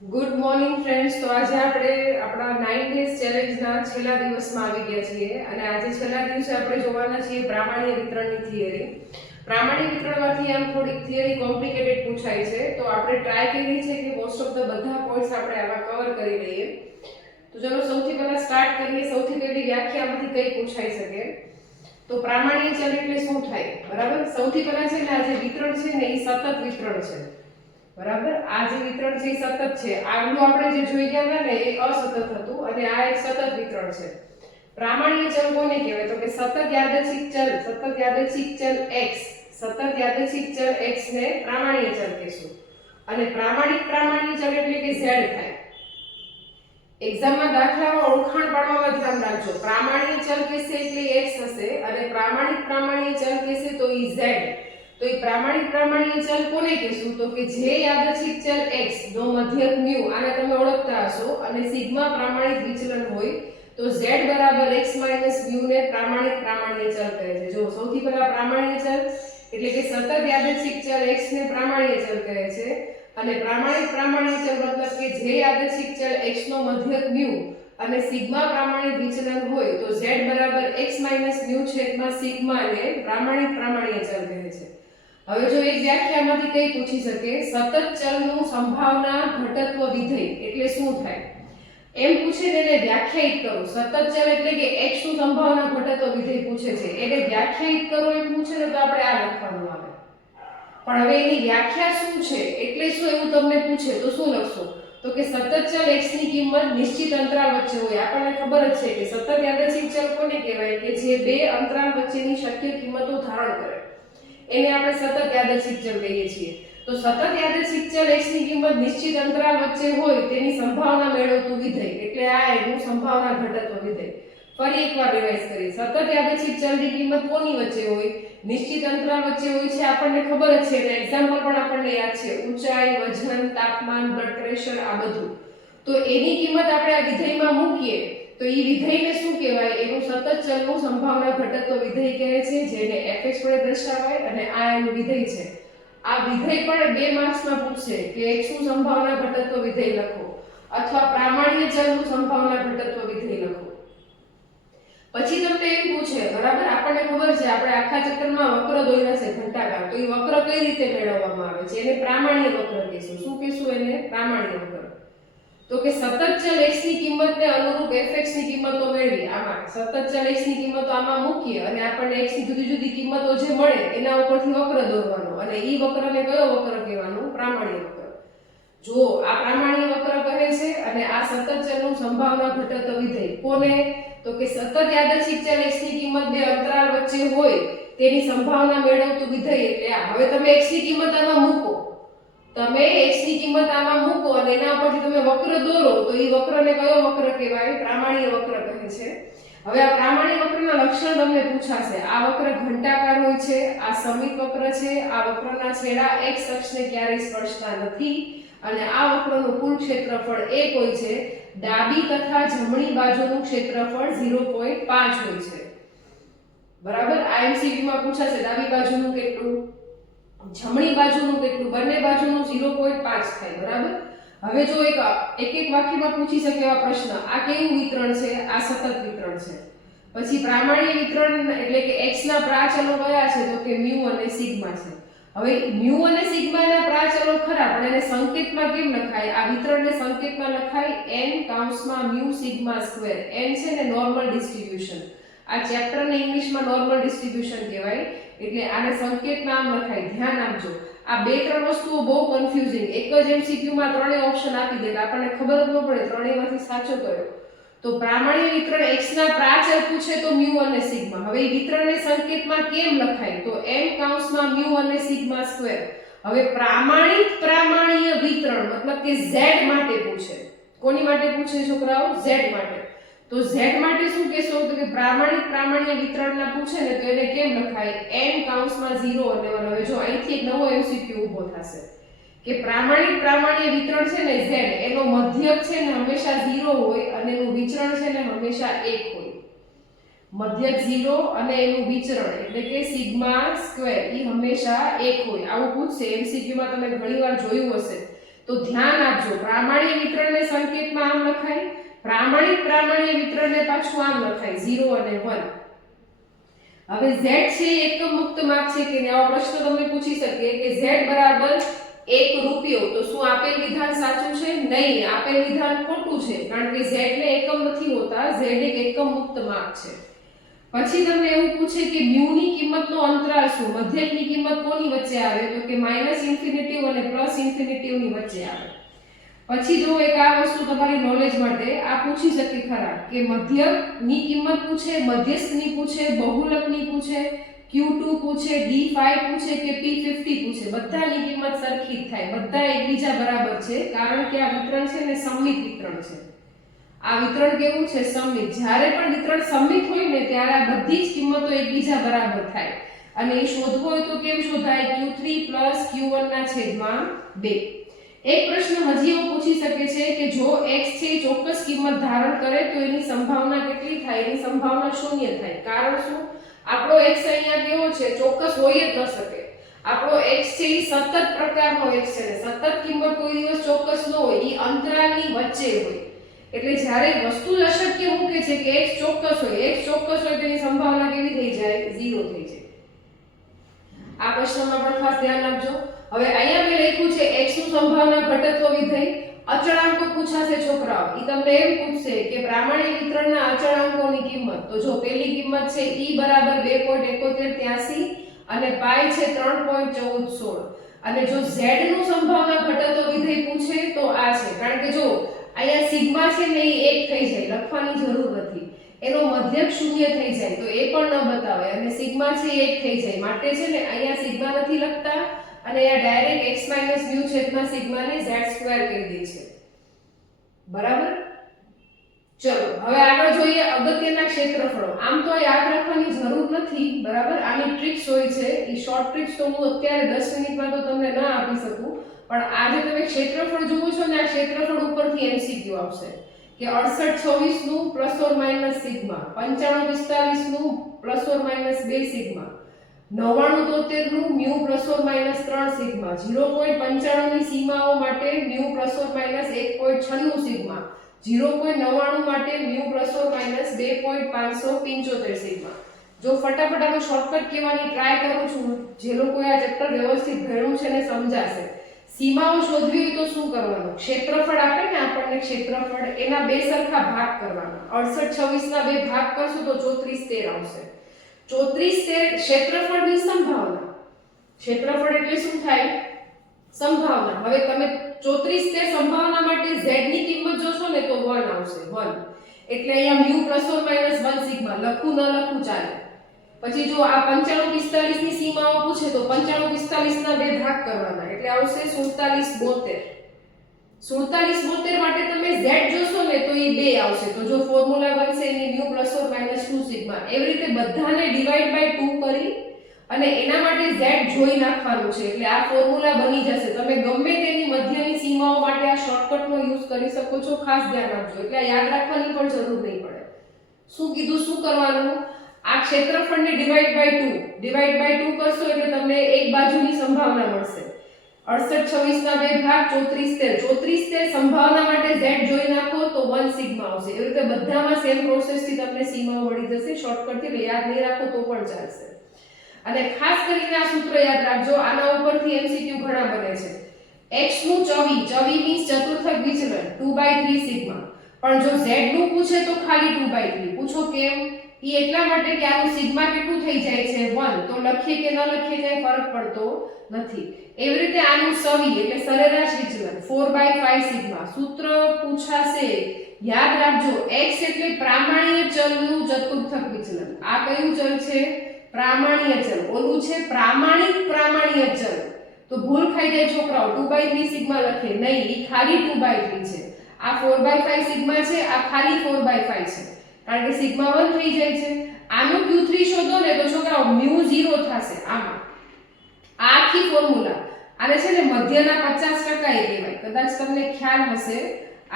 Good morning friends. તો આજે આપણે આપણા 9 ડેઝ ચેલેન્જના છેલ્લા દિવસમાં આવી ગયા છીએ અને આજે છેલ્લા દિવસે આપણે જોવાના છીએ પ્રામાણ્ય વિતરણની થિયરી. પ્રામાણ્ય વિતરણમાંથી આમ થોડીક થિયરી કોમ્પ્લિકેટેડ પૂછાય છે, તો આપણે ટ્રાય કરી છે કે મોસ્ટ ઓફ ધ બધા પોઈન્ટ્સ આપણે આમાં કવર કરી લઈએ. તો ચલો સૌથી પહેલા સ્ટાર્ટ કરીએ. સૌથી પહેલી વ્યાખ્યામાંથી કઈ પૂછાઈ શકે? તો પ્રામાણ્ય ચલ એટલે શું થાય? બરાબર, સૌથી પહેલા છે ને આ જે વિતરણ છે ને એ સતત વિતરણ છે. બરાબર, આ જે વિતરણ છે એ સતત છે. આગલું આપણે જે જોઈ ગયા હતા ને એ અસતત હતું અને આ એક સતત વિતરણ છે. પ્રામાણ્ય ચલ કોને કહેવાય? તો કે સતત યાદચ્છિક ચલ x, સતત યાદચ્છિક ચલ x ને પ્રામાણ્ય ચલ કહેશું. અને પ્રામાણ્ય ચલ એટલે કે z થાય. એક્ઝામમાં દાખલામાં ઓળખાણ પાડવામાં ધ્યાન રાખજો. પ્રામાણ્ય ચલ કહેશે એટલે x હશે અને પ્રામાણ્ય ચલ કહેશે તો એ z. તો એ પ્રામાણ્ય ચલ કોને કહેશું? તો કે જે યાદચ્છિક ચલ x નો મધ્યક μ, આને તમે ઓળખતા હશો, અને સિગ્મા પ્રામાણિક વિચલન હોય તો z બરાબર x - μ ને પ્રામાણ્ય ચલ કહે છે. જો સૌથી પહેલા પ્રામાણ્ય ચલ એટલે કે સતત યાદચ્છિક ચલ x ને પ્રામાણ્ય ચલ કહે છે અને પ્રામાણ્ય ચલ મતલબ કે જે યાદચ્છિક ચલ x નો મધ્યક μ અને સિગ્મા પ્રામાણિક વિચલન હોય તો z બરાબર x - μ છેદમાં સિગ્મા ને પ્રામાણ્ય ચલ કહે છે. હવે જો એક વ્યાખ્યામાંથી કઈ પૂછી શકે, સતત ચલનું સંભાવના ઘટત્વ વિધેય એટલે શું થાય એમ પૂછે તેને વ્યાખ્યાયિત કરો. સતત ચલ એટલે કે x નું સંભાવના ઘટત્વ વિધેય પૂછે છે, એટલે વ્યાખ્યાયિત કરો એમ પૂછે ને તો આપણે આ લખવાનું આવે. પણ હવે એની વ્યાખ્યા શું છે એટલે શું એવું તમને પૂછે તો શું લખશો? તો કે સતત ચલ x ની કિંમત નિશ્ચિત અંતરાલ વચ્ચે હોય. આપણને ખબર જ છે કે સતત યાદચ્છિક ચલ કોને કહેવાય? કે જે બે અંતરાલ વચ્ચેની શક્ય કિંમતો ધારણ કરે એને આપણે સતત યાદચ્છિક ચલ કહીએ છીએ. તો સતત યાદચ્છિક ચલ x ની કિંમત નિશ્ચિત અંતરાલ વચ્ચે હોય તેની સંભાવના મેળવતું વિધેય એટલે આ એનું સંભાવના ઘટત્વ વિધેય. ફરી એકવાર રિવાઇઝ કરીએ. સતત યાદચ્છિક ચલની કિંમત કોની વચ્ચે હોય? નિશ્ચિત અંતરાલ વચ્ચે હોય છે. આપણને ખબર જ છે અને એક્ઝામ્પલ પણ આપણને યાદ છે. ઊંચાઈ, વજન, તાપમાન, બ્લડ પ્રેશર, આ બધું. તો એની કિંમત આપણે આ વિધેયમાં મૂકીએ તો એ વિધેયને શું કહેવાય? એનું સતત ચલનું સંભાવના ઘટત્વ વિધેય કહે છે, જેને fx વડે દર્શાવાય અને આ એનું વિધેય છે. આ વિધેય પણ 2 માર્ક્સમાં પૂછશે કે x નું સંભાવના ઘટત્વ વિધેય લખો અથવા પ્રામાણ્ય ચલનું સંભાવના ઘટત્વ વિધેય લખો. પછી તમને એમ પૂછે, બરાબર, આપણને ખબર છે આપણે આખા ચક્કરમાં વક્ર દોર્યા છે ઘંટાકાર, તો એ વક્ર કઈ રીતે મેળવવામાં આવે છે? એને પ્રામાણ્ય વક્ર કહીશું. શું કહીશું એને? પ્રામાણ્ય વક્ર. તો કે સતત ચલ x ની કિંમતને અનુરૂપ fx ની કિંમતો મેળવી. આમાં સતત ચલ x ની કિંમતો આમાં મૂકીએ અને આપણને x ની જુદી જુદી કિંમતો જે મળે એના ઉપરથી વક્ર દોરવાનો અને ઈ વક્રને કયો વક્ર કહેવાનું? પ્રામાણ્ય વક્ર. જો આ પ્રામાણ્ય વક્ર કહે છે અને આ સતત ચલનું સંભાવના ઘટત્વ વિધેય કોને? તો કે સતત યાદચ્છિક ચલ x ની કિંમત બે અંતરાલ વચ્ચે હોય તેની સંભાવના મેળવતું વિધેય એટલે આ. હવે તમે x ની કિંમત આમાં મૂકો, તમે x ની કિંમત આમાં મૂકો અને એના ઉપરથી તમે વક્ર દોરો તો એ વક્રને કયો વક્ર કહેવાય? પ્રામાણ્ય વક્ર કહે છે. હવે આ પ્રામાણ્ય વક્રના લક્ષણ તમને પૂછાશે. આ વક્ર ઘંટાકાર હોય છે, આ સમિત વક્ર છે, આ વક્રના છેડા x અક્ષને ક્યારેય સ્પર્શતા નથી અને આ વક્રનું કુલ ક્ષેત્રફળ 1 હોય છે. ડાબી તથા જમણી બાજુનું ક્ષેત્રફળ 0.5 હોય છે. બરાબર, આ MCQ માં પૂછાશે ડાબી બાજુનું કેટલું, જમણી બાજુનું કેટલું, બંને બાજુનું 0.5 થાય. બરાબર. હવે જો એક વાક્યમાં પૂછી શકે એવા પ્રશ્ન, આ કેવું વિતરણ છે? આ સતત વિતરણ છે. પછી પ્રામાણ્ય વિતરણ એટલે કે x ના પ્રાચલો કયા છે? તો કે μ અને સિગ્મા છે. હવે μ અને સિગ્માના પ્રાચલો ખરા, પણ એને સંકેતમાં કેમ લખાય? આ વિતરણને સંકેતમાં લખાય n μ સિગ્મા સ્ક્વેર. n છે ને નોર્મલ ડિસ્ટ્રીબ્યુશન. આ ચેપ્ટરને ઇંગ્લિશમાં નોર્મલ ડિસ્ટ્રીબ્યુશન કહેવાય, એટલે આને સંકેતમાં આમ લખાય. ધ્યાન આપજો, આ 2-3 વસ્તુઓ બહુ કન્ફ્યુઝિંગ. એક જ MCQ માં ત્રણેય ઓપ્શન આપી દે, આપણને ખબર જ ન પડે ત્રણેયમાંથી સાચો કયો. તો પ્રામાણ્ય વિતરણ x ના પ્રાચલ પૂછે તો μ અને સિગ્મા. હવે એ વિતરણને સંકેતમાં કેમ લખાય? તો n μ અને સિગ્મા સ્ક્વેર. હવે પ્રામાણ્ય વિતરણ મતલબ કે z માટે પૂછે. કોની માટે પૂછે છોકરાઓ? z માટે. તો z માટે શું કહેશો? તો કે પ્રામાણ્ય વિતરણના પૂછે ને તો એને કેમ લખાય? n 0 અને 1. હવે જો અહીંથી એક નવો MCQ ઊભો થશે કે પ્રામાણ્ય વિતરણ છે ને z, એનો મધ્યક છે ને હંમેશા 0 હોય અને એનું વિચરણ છે ને હંમેશા 1 હોય. મધ્યક 0 અને એનું વિચરણ એટલે કે સિગ્મા સ્ક્વેર એ હંમેશા 1 હોય. આવું પૂછશે MCQ માં, તમે ઘણીવાર જોયું હશે. તો ધ્યાન આપજો, પ્રામાણ્ય વિતરણને સંકેતમાં આમ લખાય, પ્રામાણ્ય વિતરણને પાછું આમ લખાય 0 અને 1. હવે z છે એ એકમ મુક્ત માપ છે કે નહીં, આવો પ્રશ્ન તમને પૂછી શકે કે z બરાબર 1 રૂપિયો, તો શું આપેલ વિધાન સાચું છે? નહીં, આપેલ વિધાન ખોટું છે, કારણ કે z ને એકમ નથી હોતા, z એક એકમ મુક્ત માપ છે. પછી તમને એવું પૂછે કે મ્યુ ની કિંમતનો અંતરાલ શું? મધ્યકની કિંમત કોની વચ્ચે આવે? તો કે -ઇન્ફિનિટી અને +ઇન્ફિનિટી ની વચ્ચે આવે. પછી જો એક આ વસ્તુ તમારી નોલેજ માટે આ પૂછી શકે ખરા કે મધ્યકની કિંમત પૂછે, મધ્યસ્થની પૂછે, બહુલકની પૂછે, Q2 પૂછે, D5 પૂછે કે P50 પૂછે, બધાની કિંમત સરખી જ થાય, બધા એકબીજા બરાબર છે, કારણ કે આ વિતરણ છે ને સમમિત વિતરણ છે. આ વિતરણ કેવું છે? સમમિત. જ્યારે પણ વિતરણ સમમિત હોય ને ત્યારે આ બધી જ કિંમતો એકબીજા બરાબર થાય, અને એ શોધવું હોય તો કેમ શોધાય? Q3 + Q1 ના છેદમાં 2. એક પ્રશ્ન હજી એવો પૂછી શકે છે કે જો x છે એ ચોક્કસ કિંમત ધારણ કરે તો એની સંભાવના કેટલી થાય? એની સંભાવના 0 થાય. કારણ શું? આપણો x અહીંયા કેવો છે? ચોક્કસ હોય જ ન શકે. આપણો x છે એ સતત પ્રકારનો x છે, ને સતત કિંમત કોઈ દિવસ ચોક્કસ ન હોય, એ અંતરાલની વચ્ચે હોય. એટલે જ્યારે વસ્તુ અશક્ય મૂકે છે કે x ચોક્કસ હોય, તેની સંભાવના કેવી થઈ જાય? 0 થઈ જાય. આ પ્રશ્નમાં પણ ખાસ ધ્યાન આપજો. હવે અહીંયા મેં લખ્યું છે x નું સંભાવના ઘટત્વ વિધેય, અચળાંકો પૂછાશે છોકરાઓ. ઈ તમને એમ પૂછશે કે પ્રામાણ્ય વિતરણના અચળાંકોની કિંમત. તો જો પેલી કિંમત છે e બરાબર 2.7183 અને પાઈ છે 3.1416, અને જો z નું સંભાવના ઘટત્વ વિધેય પૂછે તો આ છે. કારણ કે જો અહીંયા સિગ્મા છે ને એ 1 થઈ જાય, લખવાની જરૂર નથી. એનો મધ્યક 0 થઈ જાય તો એ પણ ન બતાવે, અને સિગ્મા છે 1 થઈ જાય, માટે છે ને અહીંયા સિગ્મા નથી લખતા, અને અહીંયા ડાયરેક્ટ x - μ છેદમાં સિગ્મા ને z² કહી દે છે. બરાબર? ચલો હવે આગળ જોઈએ અગત્યના ક્ષેત્રફળો. આમ તો યાદ રાખવાની જરૂર નથી, બરાબર? આની ટ્રિક્સ હોય છે, એ શોર્ટ ટ્રિક્સ તો હું અત્યારે 10 મિનિટમાં તો તમને ન આપી શકું, પણ આજે તમે ક્ષેત્રફળ જુઓ છો ને, આ ક્ષેત્રફળ ઉપરથી MCQ આવશે કે 6826 નું ± સિગ્મા, 9545 નું ± 2 સિગ્મા, 9973 નું μ ± 3 સિગ્મા, 0.95 ની સીમાઓ માટે μ ± 1.96 સિગ્મા, 0.99 માટે μ ± 2.575 સિગ્મા. જો ફટાફટ આનો શોર્ટકટ કહેવાની ટ્રાય કરું છું, જે લોકોએ આ ચેપ્ટર વ્યવસ્થિત ભણ્યું છે ને સમજાશે. સીમાઓ શોધવી હોય તો શું કરવાનું? ક્ષેત્રફળ આપે ને આપણને ક્ષેત્રફળ, એના બે સરખા ભાગ કરવાના. 6826 ના બે ભાગ કરશું તો 3413 આવશે. 3413 ક્ષેત્રફળની સંભાવના. ક્ષેત્રફળ એટલે શું થાય? સંભાવના. હવે તમે 3413 સંભાવના માટે z ની કિંમત જોશો ને તો 1 આવશે, 1. એટલે અહીંયા μ ± 1 સિગ્મા, લખું ન લખું ચાલે. પછી જો આ 9545 ની સીમાઓ પૂછે તો 9545 ના બે ભાગ કરવાના, એટલે આવશે 4772. 4772 માટે તમે z જોશો ને તો એ 2 આવશે. તો જો ફોર્મ્યુલા બનશે એની μ ± 2 સિગ્મા. એવી રીતે બધાને ડિવાઇડ બાય 2 કરી અને એના માટે z જોઈ નાખવાનું છે, એટલે આ ફોર્મ્યુલા બની જશે. તમે ગમે તેની મધ્યની સીમાઓ માટે આ શોર્ટકટનો યુઝ કરી શકો છો, ખાસ ધ્યાન આપજો. એટલે યાદ રાખવાની પણ જરૂર નહીં પડે. શું કીધું? શું કરવાનું? આ ક્ષેત્રફળને ડિવાઇડ બાય 2 કરશો એટલે તમને એક બાજુની સંભાવના મળશે. 6826 ના બે ભાગ 3413 સંભાવના માટે z જોઈ નાખો તો 1 સિગ્મા આવશે. એવી રીતે બધામાં સેમ પ્રોસેસ થી તમને સીમાઓ મળી જશે. શોર્ટકટ થી યાદ નહીં રાખો તો પણ ચાલશે. અને ખાસ કરીને આ સૂત્ર યાદ રાખજો, આના ઉપરથી MCQ ઘણા બને છે. x નું ચવી મીન્સ ચતુર્થક વિચલન 2/3 સિગ્મા, પણ જો z નું પૂછે તો ખાલી 2/3. પૂછો કેમ? એ એટલા માટે કે આનું સિગ્મા કેટલું થઈ જાય છે? 1. તો લખીએ કે ન લખીએ કઈ ફરક પડતો નથી. એવી રીતે આનું સવી એટલે સરેરાશ વિચલન 4/5 સિગ્મા. સૂત્ર પૂછાશે, યાદ રાખજો, x એટલે પ્રામાણ્ય ચલનું ચતુર્થક વિચલન. આ કયું ચલ છે? પ્રામાણ્ય ચલ. ઓલું છે પ્રામાણ્ય ચલ. તો ભૂલ ખાઈ જાય છોકરાઓ, 2/3 સિગ્મા લખે નહીં, એ ખાલી 2/3 છે. આ 4/5 સિગ્મા છે, આ ખાલી 4/5 છે, કારણ કે સિગ્મા 1 થઈ જાય છે. આનું Q3 શોધો ને તો છોકરાઓ μ 0 થશે. આમાં આ આખી ફોર્મ્યુલા, આને છે ને મધ્યના 50% એ કહેવાય. કદાચ તમને ખ્યાલ હશે,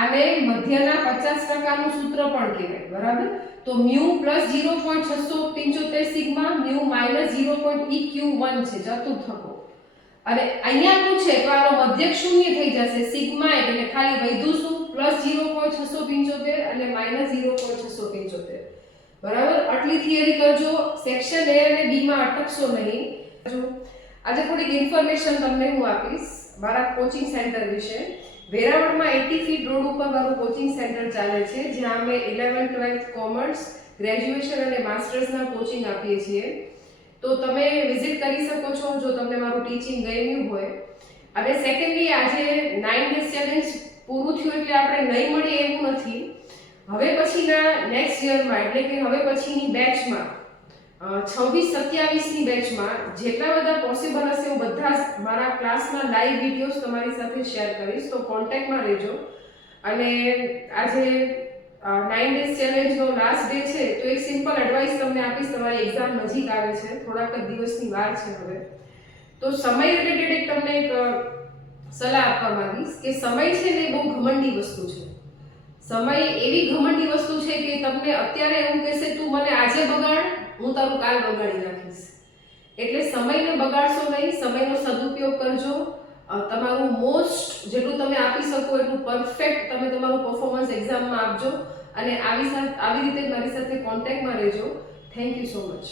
આને મધ્યના 50% નું સૂત્ર પણ કહેવાય. બરાબર? તો μ + 0.675 સિગ્મા, μ - 0.eq1 છે ચતુર્થકો, અને અહીંયા શું છે તો આનો મધ્યક શૂન્ય થઈ જશે સિગ્મા એટલે ખાલી વધ્યું શું +0.675 અને -0.675 બરાબર. આટલી થિયરી કરજો. સેક્શન A અને B માં અટકશો નહીં. જો આજે થોડીક ઇન્ફોર્મેશન તમને હું આપીશ મારા કોચિંગ સેન્ટર વિશે. વેરાવળમાં 80 ફીટ રોડ ઉપર મારું કોચિંગ સેન્ટર ચાલે છે જ્યાં અમે 11th 12th કોમર્સ ગ્રેજ્યુએશન અને માસ્ટર્સના કોચિંગ આપીએ છીએ. તો તમે વિઝિટ કરી શકો છો જો તમને મારું ટીચિંગ ગમ્યું હોય. અને સેકન્ડલી આજે 9 ડેઝ ચેલેન્જ પૂરું થયું એટલે આપણે નહીં મળીએ એવું નથી. હવે પછીના નેક્સ્ટ યરમાં એટલે કે હવે પછીની બેચમાં 26-27 ની બેચમાં જેટલા બધા પોસિબલ હશે હું બધા જ મારા ક્લાસના લાઈવ વિડીયોઝ તમારી સાથે શેર કરીશ. તો કોન્ટેક્ટમાં રહેજો. અને આજે 9 ડેઝ ચેલેન્જનો લાસ્ટ ડે છે તો એક સિમ્પલ એડવાઇસ તમને આપીશ. તમારી એક્ઝામ નજીક આવે છે, થોડાક જ દિવસની વાર છે હવે. તો સમય રિલેટેડ એક તમને એક સલાહ આપવા માંગીશ કે સમય છે ને બહુ ઘમંડી વસ્તુ છે. સમય એવી ઘમંડી વસ્તુ છે કે તમને અત્યારે એવું કહેશે તું મને આજે બગાડ, હું તારું કાલ બગાડી નાખીશ. એટલે સમયને બગાડશો નહીં, સમયનો સદુપયોગ કરજો. તમારું મોસ્ટ જેટલું તમે આપી શકો એટલું પરફેક્ટ તમે તમારું પરફોર્મન્સ એક્ઝામમાં આપજો. અને આવી રીતે મારી સાથે કોન્ટેક્ટમાં રહેજો. Thank you so much.